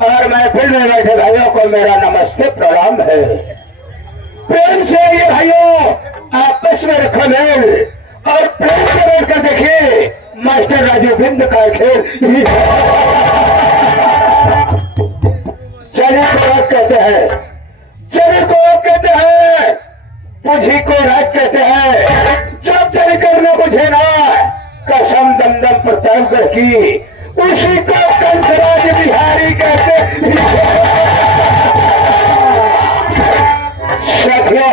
और महफिल में बैठे भाइयों को मेरा नमस्ते प्रणाम है। प्रेम से ये भाइयों आपस में रखो मेल और प्रेम से बैठकर देखिए मास्टर राजू बिंद का खेल। चली को राग कहते हैं, चली को राग कहते हैं, बुझी को राग कहते हैं। जब चली करना बुझे ना कसम दमदम पर तंग की उसी को कंसराज बिहारी कहते। साथियों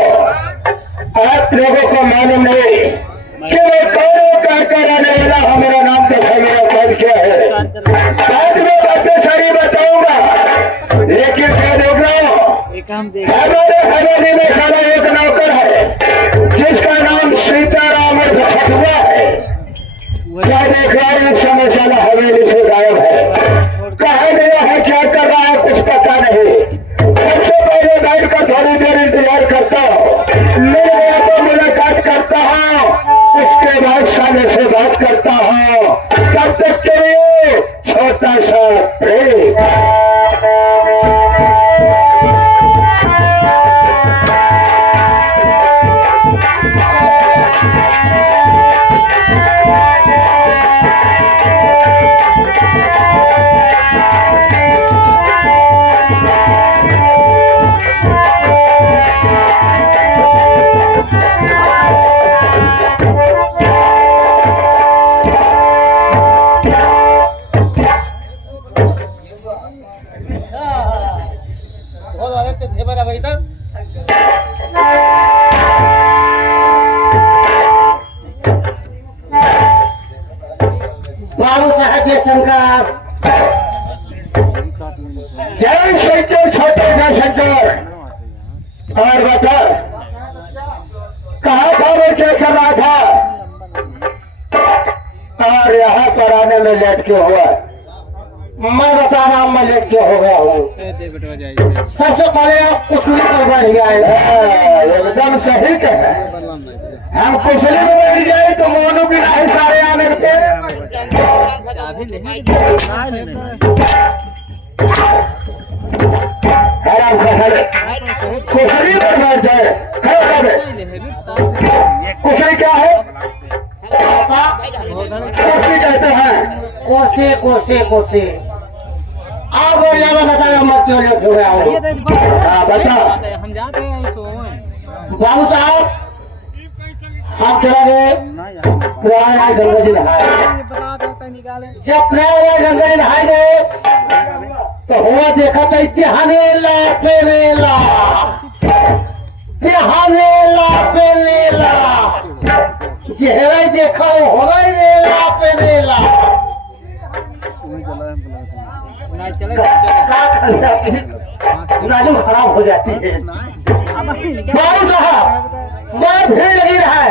आप लोगों को मालूम नहीं कि मैं कौन कहकर आने वाला हूं, मेरा नाम तो है, मेरा पद क्या है। बाद में बातें सारी बताऊंगा, लेकिन मैं देख रहा हूं हमारे हवेली में सारा एक नौकर है जिसका नाम सीताराम हुआ है। क्या देख रहा है इस समय साला हवेली से गायब है, कहा गया है, क्या कर रहा है कुछ पता नहीं। सबसे पहले बैठ कर थोड़ी देर इंतजार करता हूँ, मिल गया तो मुलाकात करता हूँ, उसके बाद साले से बात करता हूँ। तब तक के लिए छोटा सा ब्रेक। बाबू साहब ये शंकर जय शंकर, छोटे जय शंकर। और बता कहा था वो क्या कर रहा था और यहाँ पर आने में लेट क्यों हुआ? मैं बता रहा हूँ मैं लेट क्यों हो गया हूँ। सबसे पहले आप कुशली पर बैठ गए, एकदम सही कहे। हम कुशली में बैठ जाए तो मोनू की नहीं सारे आने पे कुशली में बैठ जाए। कुशली क्या है? कोसी कहते हैं, कोसे कोसे कोसे। आप ज्यादा बताया मत क्यों लेट हो गया हो। बता हम जाते हैं बाबू साहब आप चला गए पुराना गंगा जी नहाए। जब पुराना गंगा जी नहाए गए तो हुआ देखा तो तिहानेला पेनेला तिहानेला पेनेला चेहरा देखा होगा ही नेला पेनेला। राजू खराब हो जाती है। बाबू साहब बहुत भीड़ लगी रहा है,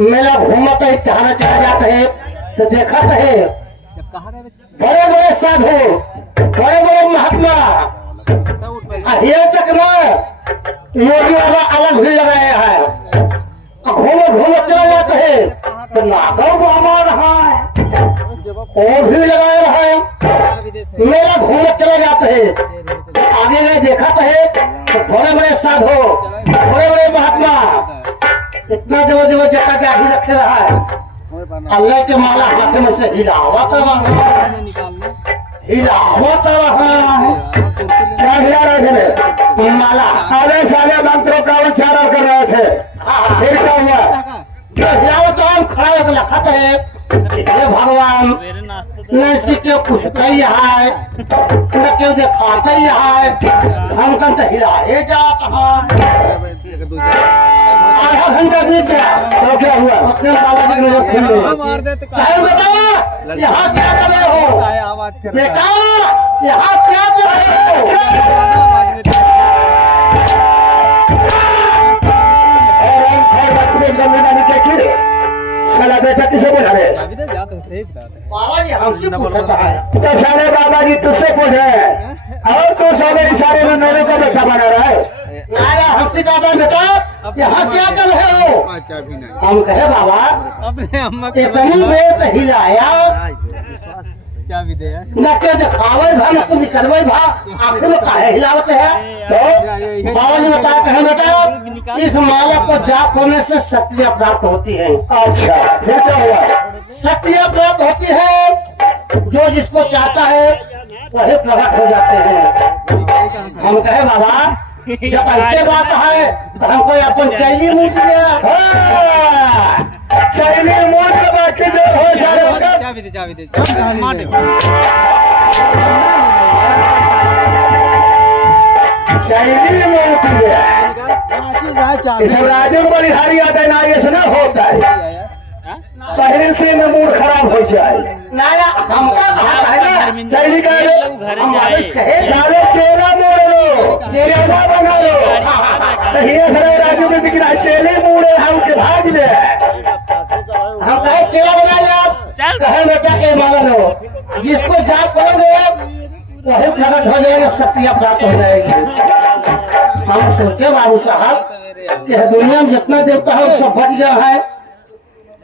मेला घूमा तो चाहना चला जाते है तो देखा तो है बड़े बड़े साधु, बड़े बड़े महात्मा ये तक ना योगी बाबा अलग भीड़ लगाए हैं। घूमो घूमो चला जाते है तो नागव बाबा रहा है और भीड़ लगाए रहा है। मेला घूमो चला जाते है आगे में देखा तो है तो बड़े बड़े साधु, बड़े बड़े महात्मा इतना जो जगह के आगे रखे रहा है। अल्लाह के माला हाथ में से हिलावत रहा है। क्या हिला रहे थे? माला। अरे सारे मंत्रों का उच्चारण कर रहे थे। फिर क्या हुआ? जो हिलावत हम खड़ा होकर लखत है हे भगवान न सीखे पूछते ही है न क्यों दिखाते ही है, हम कम तो हिलाए जाता है। आधा घंटा बीत गया तो क्या हुआ? अपने बाबा जी ने बता यहाँ क्या कर रहे हो बेटा, यहाँ क्या कर रहे हो? साला बेटा किसे बोला रहे? बाबा जी हमसे पूछता है तो साले बाबा जी तुझसे पूछ रहे हैं और तू साले इशारे में मेरे को बेटा बना रहा है। नाया हमसे दादा बेटा यहाँ क्या कर रहे हो? हम कहे बाबा इतनी देर हिलाया चाबी दे ना के दिखावे भा ना कुछ करवे भा आखिर में काहे हिलावत है तो बाबा जी बता कहे बेटा इस माला को जाप होने से शक्तियां प्राप्त होती हैं। अच्छा फिर क्या हुआ? शक्तियां प्राप्त होती है, जो जिसको चाहता है वही प्रकट हो जाते हैं। हम कहे बाबा जब ऐसे बात है तो हमको अपन चैली मूट गया, चैली मूट के बाकी जो हो सारे चाबी दे मार दे चैली मूट गया। राजू बड़ी हारी आता है ना, ये से ना होता है पहले से में मूड खराब हो जाए नाया हमका बात है ना चैली का हम वापस कहे सारे चेला मोड़ लो चेला बना लो सही है राजू के दिख रहा है चेले मोड़े हम के भाग ले हम कहे चेला बना ले आप कहे बेटा के मान लो जिसको जाप करोगे वही प्रकट हो जाएगा, शक्तियां प्राप्त हो जाएगी। हम सोचे बाबू साहब कि दुनिया में जितना देवता है सब फट गया है,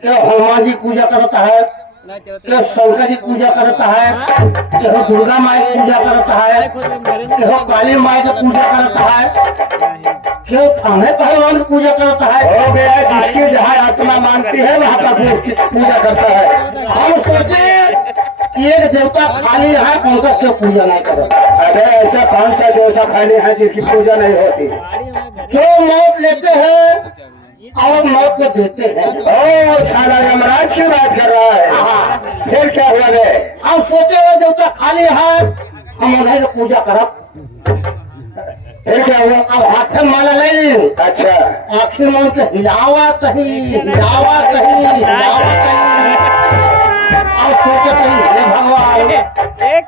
क्या हनुमान जी पूजा करता है, क्या शंकर जी पूजा करता है, क्या दुर्गा माई पूजा करता है, क्या काली माई की पूजा करता है, क्या थाने पहलवान की पूजा करता है। हो गया जिसकी जहाँ आत्मा मानती है वहाँ पर वो उसकी पूजा करता है। हम सोचे कि एक देवता खाली है उनका क्यों पूजा नहीं करता। अरे ऐसा कौन सा देवता खाली है जिसकी पूजा नहीं होती? जो मौत लेते हैं और मौत को देते हैं। ओ साला यमराज की बात कर रहा है। फिर क्या हुआ रे? हम सोचे वो देवता खाली है हम उन्हें पूजा करब। फिर क्या हुआ? अब हाथ में माला ले ली। अच्छा आखिर में उनके हिलावा कहीं हिलावा कहीं हिलावा कहीं और सोचे कहीं हे भगवान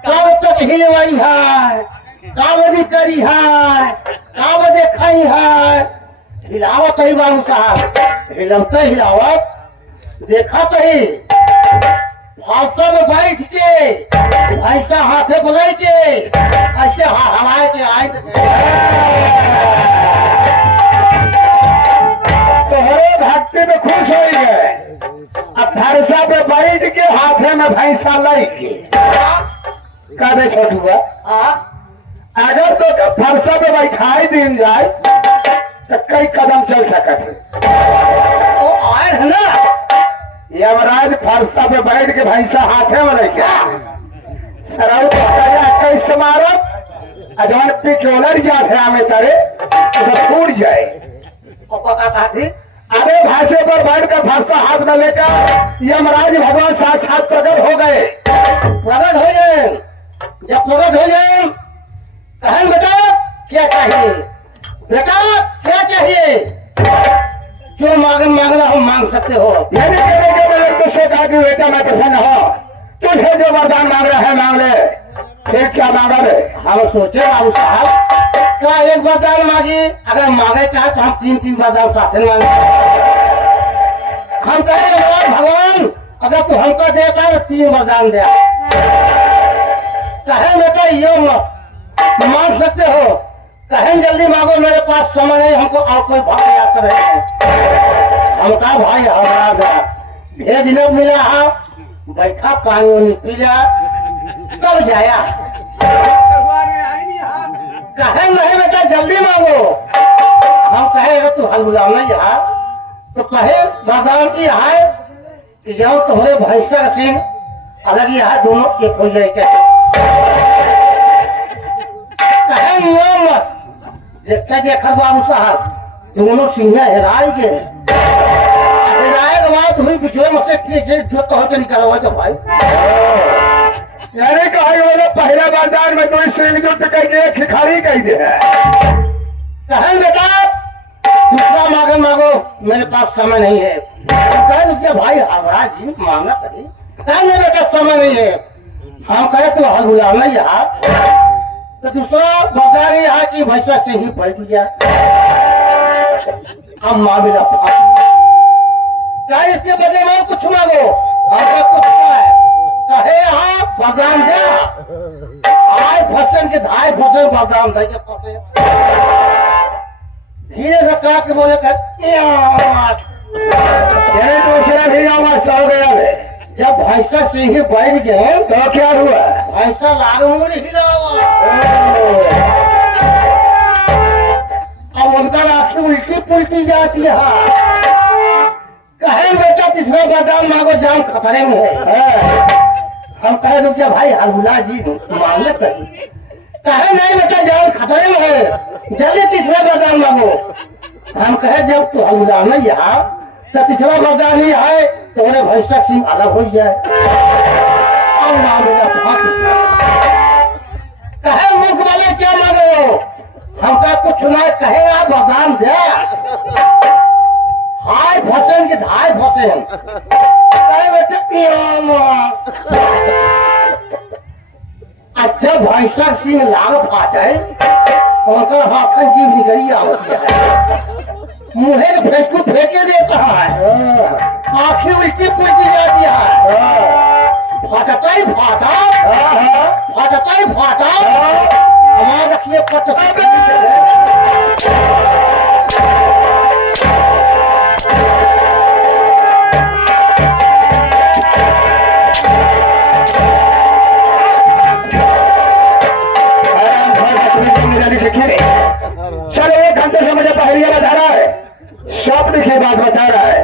कब तक हिलवाई है, कब बजे करी है, कब बजे खाई है। हिलावत ही बाबू साहब हिलते हिलावत देखा तो ही फांसा में बैठ के ऐसा हाथे बुलाई के ऐसे हवाए के आए तो हरे भक्ति में खुश हो गए। अब फरसा पे बैठ के हाथे में भैंसा लाई के कदे छोटुआ अगर तो फरसा पे बैठाई दिन जाए तो कई कदम चल सकते वो आए है ना। यमराज फरसा पे बैठ के भैंसा हाथे में लेके सरऊ कैसे मारत अजवान पिचोलर जाते में तरे तो टूट जाए। अरे भाषे पर बैठ कर फरसा हाथ में लेकर यमराज भगवान साक्षात प्रकट हो गए। प्रकट हो गए, जब प्रकट हो जाए कहें बेटा क्या चाहिए, बेटा क्या चाहिए, जो मांगना हो मांग सकते हो। मैंने कहने के लिए तुझसे कहा कि बेटा मैं प्रसन्न हो, तुझे जो वरदान मांग रहा है मांग ले। फिर क्या मांगा रे? हम सोचे बाबू साहब क्या एक वरदान मांगी, अगर मांगे चाहे तो हम तीन तीन वरदान साथ में मांगे। हम कहे भगवान अगर तू हमको देता है तो तीन वरदान दे। कहे बेटा ये मांग सकते हो, कहें जल्दी मांगो मेरे पास समय नहीं, हमको और कोई भाग याद कर रहे हैं। हम कहा भाई हमारा भेज न मिला है, बैठा पानी वानी पी जा तब जाया। कहे नहीं बेटा जल्दी मांगो। हम कहे अगर तू हल बुलाओ नहीं यहाँ तो कहे बाजार की है कि जाओ तुम्हारे भैंसा सिंह अलग यहाँ दोनों एक हो जाए। कहे नियम देखते देखा बाबू साहब दोनों सिंह हेराए के बाद हुई पिछले से जो कहो तो निकलवा तो भाई यानी कहा बोले पहला बाजार में कोई सिंह जुट करके खिखारी कही दे है। कहें बेटा दूसरा मांगो मांगो मेरे पास समय नहीं है। कहे भाई हमारा जी मांगा कहीं कहेंगे बेटा समय नहीं है। हम कहे तो हल बुलाना यहाँ तो दूसरा बाजार यहाँ की भैंसा से ही बैठ गया। हम मांगेगा चाहे इसके बदले में कुछ मांगो हमको कुछ है कहे यहाँ बादाम दे आए फसल के धाय फसल बादाम दे के फसे धीरे से काट के बोले दूसरा भी आवाज हो गया है जब भैंसा से ही बैठ गए तो क्या हुआ? भैंसा लाग मुड़ी हिला अब उनका आंखें उल्टी पुल्टी जाती है। कहे बेटा तीसरा बादाम मांगो जान खतरे में है। हम कहे रुक जा भाई हलुला जी मांगने कही कहे नहीं बेटा जान खतरे में है जल्दी तीसरा बादाम मांगो। हम कहे जब तू हलुला में यहाँ तो तीसरा बादाम ही है तो उन्हें भैंसा सिंह अलग हो जाए। कहे मुख वाले क्या मांगो? हम कहे कुछ ना कहे आप बादाम दे हाय भसन के धाय भसन कहे बेटा अच्छा भैंसा सिंह लाग फाटे उनका हाथन जीव निकली आती है मुँहे के फेंकू फेंके देता है आंखें उल्टी पुल्टी जाती है फाटता ही फाटा फाटता ही फाटा हमारा रखिए पटता चलो 1 घंटे से मुझे पहरिया बता रहा है स्वप्न की बात बता रहा है।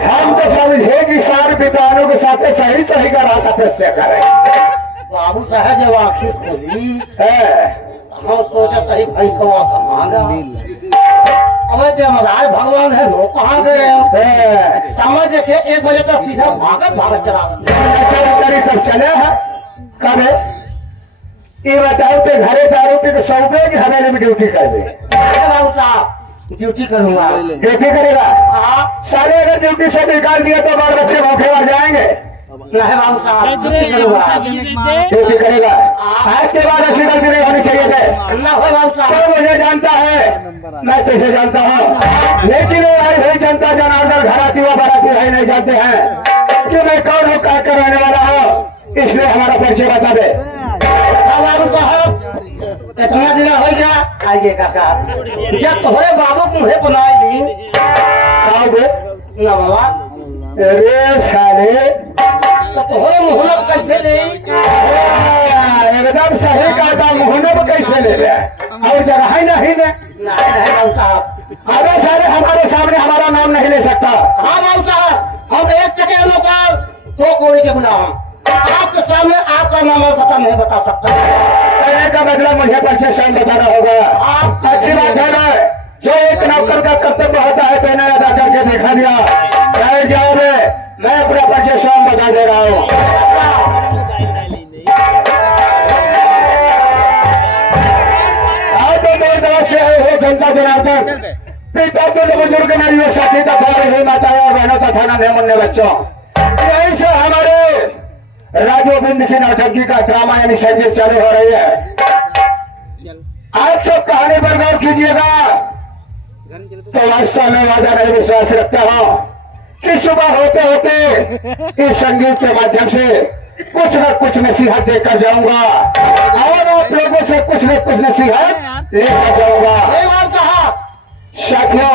हम तो समझे कि सारे विद्वानों के साथ सही सही का रास्ता प्रश्न करें। बाबू साहब जब आखिर खोली है हम सोचा सही भाई को मांगा अब जमराज भगवान है वो कहाँ गए समझ के 1 बजे तक सीधा भागत चला तब चले है कब ये बताओ कि घरे दारू के सौंपे कि हवेली में ड्यूटी कर दे? बाबू साहब ड्यूटी करूंगा। ड्यूटी करेगा? हाँ। सारे अगर ड्यूटी से निकाल दिया तो बाल बच्चे भूखे मर जाएंगे। नहीं बाबू साहब ड्यूटी करेगा। आज के बाद ऐसी गलती नहीं होनी चाहिए थे। तो मुझे जानता है मैं तुझे जानता हूँ लेकिन वही जनता जनार्दन घराती व बाराती है नहीं जानते हैं कि मैं कौन हूँ क्या कर रहने वाला हूँ इसलिए हमारा परिचय बता दे। बाबू साहब इतना दिन हो गया आइए काका जब तुम्हारे बाबू मुझे बनाई दी ना बाबा अरे साले तो तुम्हारे मुहूर्त कैसे ले एकदम सही कहता मुहूर्त कैसे ले और जगह ही नहीं नहीं बाबू साहब अरे साले हमारे सामने हमारा नाम नहीं ले सकता। हाँ बाबू साहब हम 1 चके लोग 2 कोड़ी के गुलाम आपके सामने आपका नाम और पता नहीं बता सकता। कहने का मतलब मुझे परिचय स्वयं बताना होगा। आप अच्छी बात है ना जो एक नौकर का कर्तव्य होता है तो इन्हें अदा करके दिखा दिया। कह जाओ मैं अपना परिचय स्वयं बता दे रहा हूँ। आप तो मेरे तरफ से हो जनता जनार्दन पिता तो बुजुर्ग नारियों साथी का भाई माता और बहनों का थाना नहीं मनने बच्चों यही से हमारे राजोबिंद की नौटंकी का ड्रामा यानी संगीत चालू हो रही है। आज तो कहानी पर गौर कीजिएगा तो वास्तव में वादा नहीं विश्वास रखता हूँ कि सुबह होते होते इस संगीत के माध्यम से कुछ न कुछ नसीहत देकर जाऊंगा और आप लोगों से कुछ न कुछ नसीहत लेकर जाऊंगा। साथियों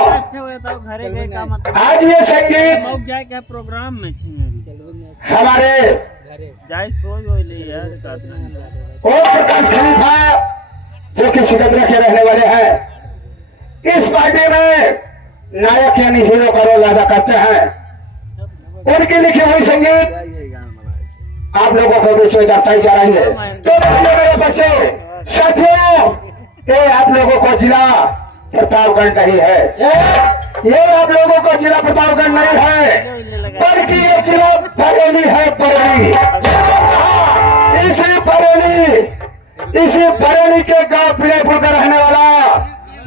आज ये संगीत प्रोग्राम में हमारे ओम प्रकाश खलीफा जो कि सिकंदरा के रहने वाले हैं इस पार्टी में नायक यानी हीरो का रोल अदा करते हैं। उनकी लिखी हुई संगीत आप लोगों को बीच में दर्शाई जा रही है। तो मेरे बच्चे साथियों ये आप लोगों को जिला प्रतापगढ़ नहीं है ये आप लोगों को जिला प्रतापगढ़ नहीं है बल्कि ये जिला बरेली है। इसी बरेली के गांव विजयपुर का रहने वाला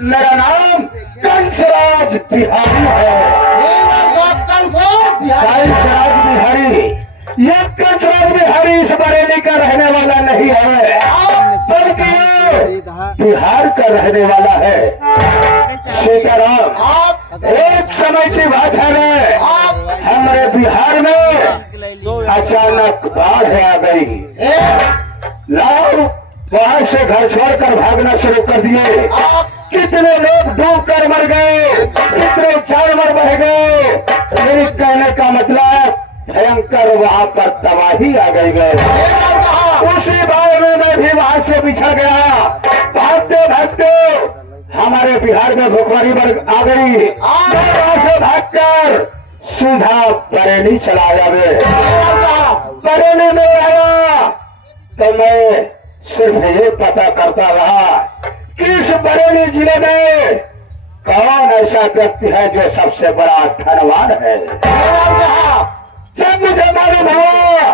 मेरा नाम कंसराज बिहारी है। कंसराज बिहारी ये कंसराज बिहारी इस बरेली का रहने वाला नहीं है बल्कि बिहार का रहने वाला है। सीताराम एक समय की बात है हमारे बिहार में अचानक बाढ़ आ गई। लोग वहां से घर छोड़कर भागना शुरू कर दिए। कितने लोग डूब कर मर गए कितने जानवर बह गए। मेरे कहने का मतलब भयंकर वहां पर तबाही आ गई उसी बार में मैं भी वहां से बिछड़ गया। भागते भागते हमारे बिहार में भुखमरी आ गई। मैं वहां से भागकर सीधा बरेली चला गया। बरेली में आया तो मैं सिर्फ ये पता करता रहा कि इस बरेली जिले में कौन ऐसा व्यक्ति है जो सबसे बड़ा धनवान है। जब मुझे मालूम हुआ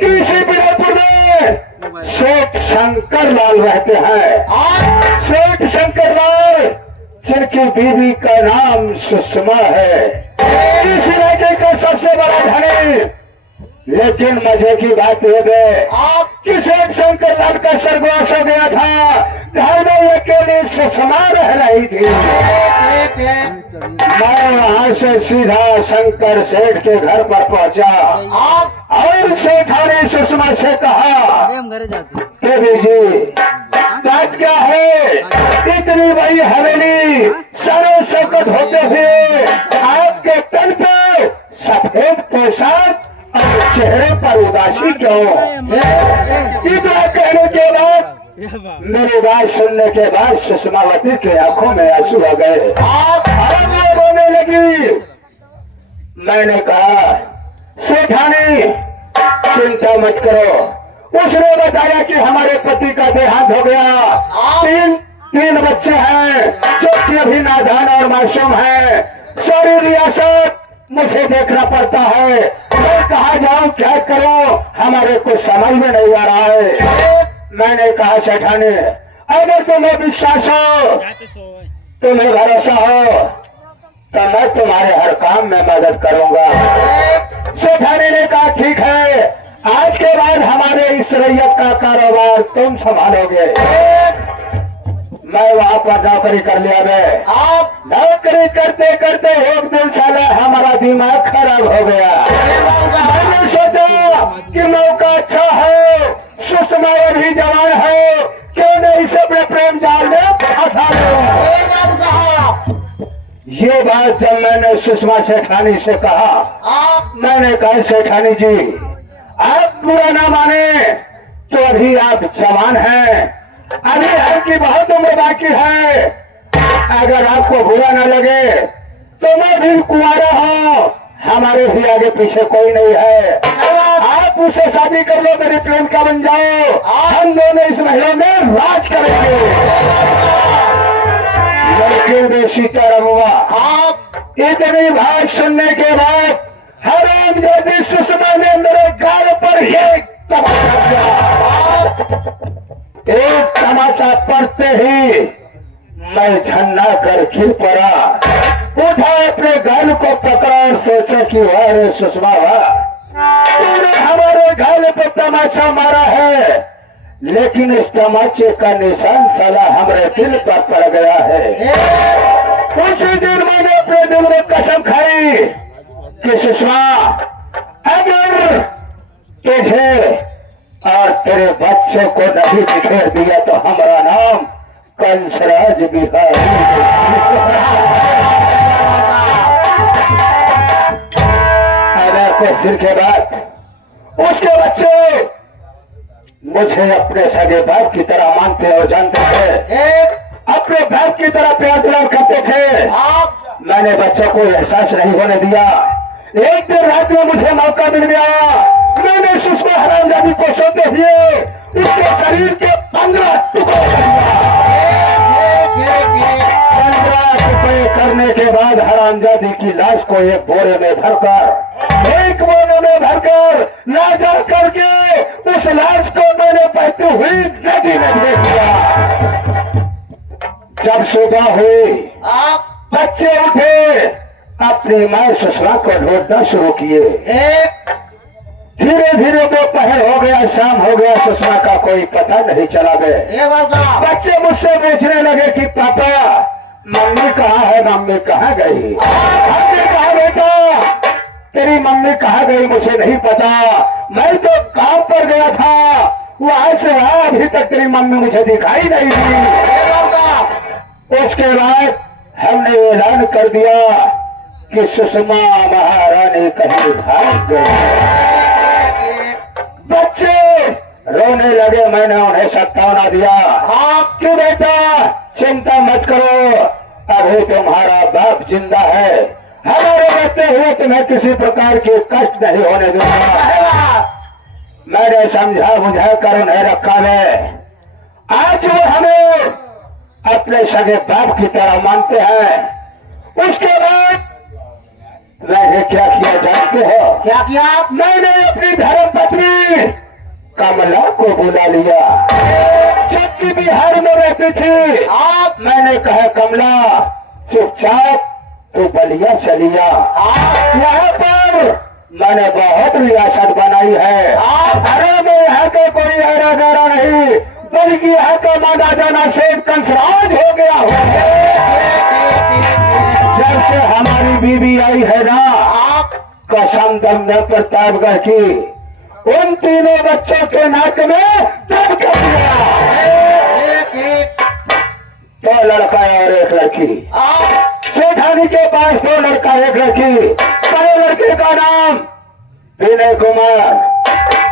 कि इसी बिलासपुर में सेठ शंकर लाल रहते हैं। सेठ शंकर लाल जिनकी बीवी का नाम सुषमा है, इस इलाके का सबसे बड़ा धनी। लेकिन मजे की बात यह है कि सेठ शंकर लाल का स्वर्गवास हो गया था, घर में अकेली सुषमा रह रही थी। मैं वहां से सीधा शंकर सेठ के घर पर पहुंचा और सेठानी सुषमा से कहा, देवी जी बात क्या है, इतनी बड़ी हवेली सरों शौकत होते हुए आपके तन पे सफेद पोशाक और चेहरे पर उदासी क्यों? इतना कहने के बाद मेरी बात सुनने के बाद सुषमावती के आंखों में आंसू आ गए और वो रोने लगी। मैंने कहा, सेठानी चिंता मत करो। उसने बताया कि हमारे पति का देहांत हो गया। तीन बच्चे हैं जो कि अभी नादान और मासूम हैं। सारी रियासत मुझे देखना पड़ता है। मैं कहाँ जाऊं, क्या करूं, हमारे को समझ में नहीं आ रहा है। मैंने कहा, सेठानी अगर तुम्हें विश्वास हो, तुम्हें भरोसा हो, तो मैं तुम्हारे हर काम में मदद करूंगा। सेठानी ने कहा, ठीक है, आज के बाद हमारे इस रैयत का कारोबार तुम संभालोगे। मैं वहां पर नौकरी कर लिया। मैं आप नौकरी करते करते एक दिन साला हमारा दिमाग खराब हो गया। मैंने सोचा कि मौका अच्छा है, सुषमा भी जवान है, क्यों नहीं इसे अपने प्रेम जाल में फंसा लो। ये बात जब मैंने सुषमा सेठानी से कहा, मैंने कहा, सेठानी जी आप बुरा ना माने, तो अभी आप जवान हैं, अभी आपकी बहुत उम्र बाकी है। अगर आपको बुरा ना लगे तो मैं भी कुंवारा हूँ, हमारे भी आगे पीछे कोई नहीं है। आप उससे शादी कर लो, मेरी प्रेमिका बन जाओ, हम दोनों इस महल में राज करेंगे। लेकिन सीताराम हुआ, आप इतनी बात सुनने के बाद हरामजादी सुषमा ने मेरे गाल पर एक तमाचा दिया। एक तमाचा पड़ते ही मैं झन्ना कर गिर पड़ा, उठा अपने गाल को पकड़ा और सोचा कि अरे सुषमा, तूने हमारे गाल पर तमाचा मारा है, लेकिन इस तमाचे का निशान साला हमारे दिल पर पड़ गया है। उसी दिन मैंने अपने दिल में कसम खाई कि सुषमा, अगर तुझे और तेरे बच्चे को नहीं बिखेर दिया तो हमारा नाम कंसराज बिहारी। अगर कुछ दिन के बाद उसके बच्चे मुझे अपने सगे बाप की तरह मानते और जानते थे, अपने बाप की तरह प्यार दुलार करते थे। मैंने बच्चों को एहसास नहीं होने दिया। एक दिन रात में मुझे मौका मिल गया, मैंने सुषमा हरामजादी को सोते हुए उसके शरीर के 15 टुकड़े कर दिया। 15 टुकड़े करने के बाद हरामजादी की लाश को एक बोरे में भरकर ला जा करके उस लाश को मैंने बहती हुई नदी में फेंक दिया। जब सुबह हुई, बच्चे उठे, अपनी मां सुषमा को ढूंढना शुरू किए। धीरे धीरे दोपहर हो गया, शाम हो गया, सुषमा का कोई पता नहीं चला गया। बच्चे मुझसे पूछने लगे कि पापा मम्मी कहाँ है, मम्मी कहाँ गई। हमने कहा, बेटा तेरी मम्मी कहाँ गई मुझे नहीं पता, मैं तो काम पर गया था, वहां से आया, अभी तक तेरी मम्मी मुझे दिखाई नहीं दी। उसके बाद हमने ऐलान कर दिया कि सुषमा महारानी कहीं भाग गई। बच्चे रोने लगे, मैंने उन्हें सत्तावना दिया। आप क्यों बेटा, चिंता मत करो, अभी तुम्हारा बाप जिंदा है, हमारे रहते हुए तुम्हें किसी प्रकार की कष्ट नहीं होने दूंगा। मैंने समझा बुझा कर उन्हें रखा है। आज वो हमें अपने सगे बाप की तरह मानते हैं। उसके बाद मैंने क्या किया जानते हो? क्या किया? मैंने अपनी धर्म पत्नी कमला को बुला लिया, जबकि बिहार में रहती थी। आप मैंने कहा कमला चुपचाप तो बलिया चलिया। यहाँ पर मैंने बहुत रियासत बनाई है। अरे मैं यहाँ का कोई ऐरा गैरा नहीं, बल्कि यहाँ का माना जाना शेख कंसराज हो गया हो। जब से हमारी बीवी आई है ना, आप कसम दमदम प्रतापगढ़ की, उन तीनों बच्चों के नाक में दम कर दिया। दो लड़का और एक लड़की। सेठानी के पास दो लड़का एक लड़की। बड़े लड़के का नाम विनय कुमार,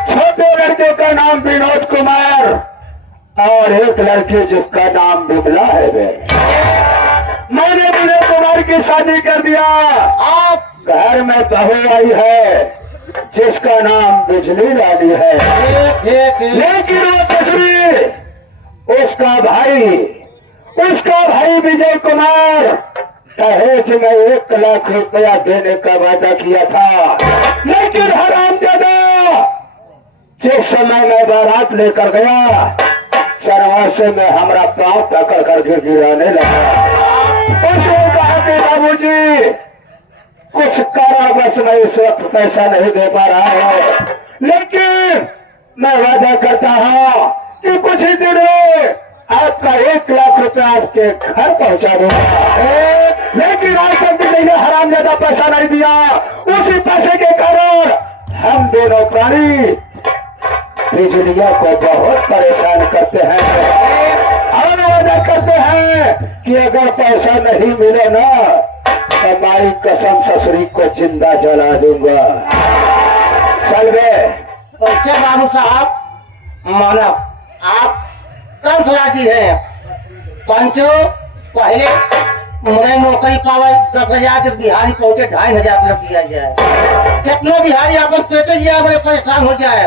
छोटे लड़के का नाम विनोद कुमार, और एक लड़की जिसका नाम बिमला है। मैंने विनय कुमार की शादी कर दिया। आप घर में बहू आई है जिसका नाम बिजली रानी है। लेकिन वो ससुरी उसका भाई विजय कुमार दहेज में 1 लाख रुपया देने का वादा किया था। लेकिन हरामजादा जिस समय मैं बारात लेकर गया, सरवासे में हमारा पांव पकड़ करके गिराने लगा। उसने कहा कि बाबूजी कुछ कारणवश मैं इस वक्त पैसा नहीं दे पा रहा हूँ, लेकिन मैं वादा करता हूँ कि कुछ ही दिन में आपका 1 लाख रुपया आपके घर पहुंचा दूंगा। लेकिन आज तक भी मुझे हरामजादा पैसा नहीं दिया। उसी पैसे के कारण हम दोनों प्राणी बिजलिया को बहुत परेशान करते हैं और वादा करते हैं कि अगर पैसा नहीं मिले ना तो माई कसम ससुरी को जिंदा जला दूंगा। चल गए। अच्छा बाबू साहब, माना आप कंसराजी है, पंचो पहले मैं नौकरी पावे 10,000 जब बिहारी पहुंचे 2,500 रुपया जाए। कितना बिहारी अपन पेटे जाए बड़े परेशान हो जाए।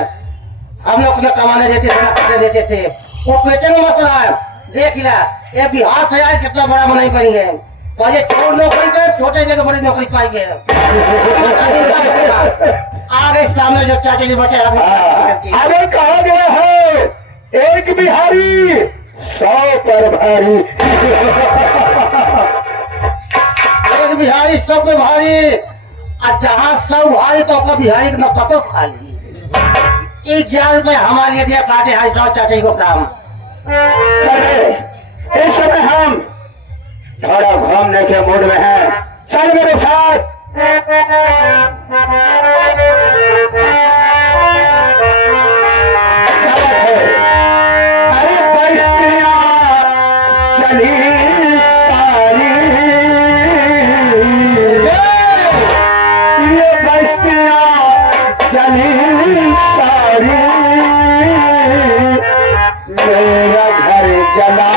हम लोग अपना कमाने देते थे, देते थे। वो पेटे में मसला है। देख लिया ये बिहार से आए कितना बड़ा बनाई बनी है, और ये छोड़ नौकरी करे छोटे जगह बड़ी नौकरी पाई है। आगे सामने जो चाचा जी बैठे आगे कहा गया है एक बिहारी 100 पर भारी। एक बिहारी 100 पे भारी, और जहाँ 100 भारी तो अपना बिहारी का पतो खा ली। ₹11 हमारे लिए दिया काटे हाई 100 चाचा जी को काम। चले इस समय हम थोड़ा घूमने के मूड में हैं। चल मेरे साथ। अरे बस्तियां चली सारी, ये बस्तियां चली सारी, मेरा घर जला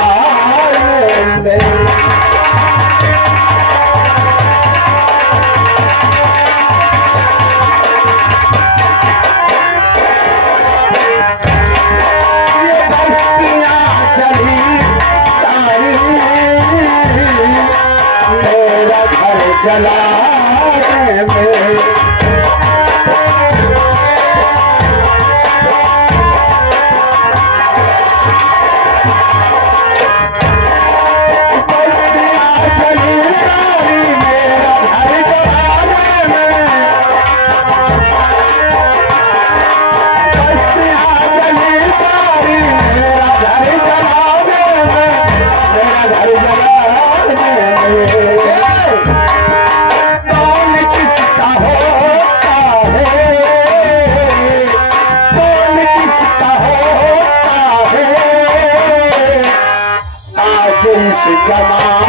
जला जमा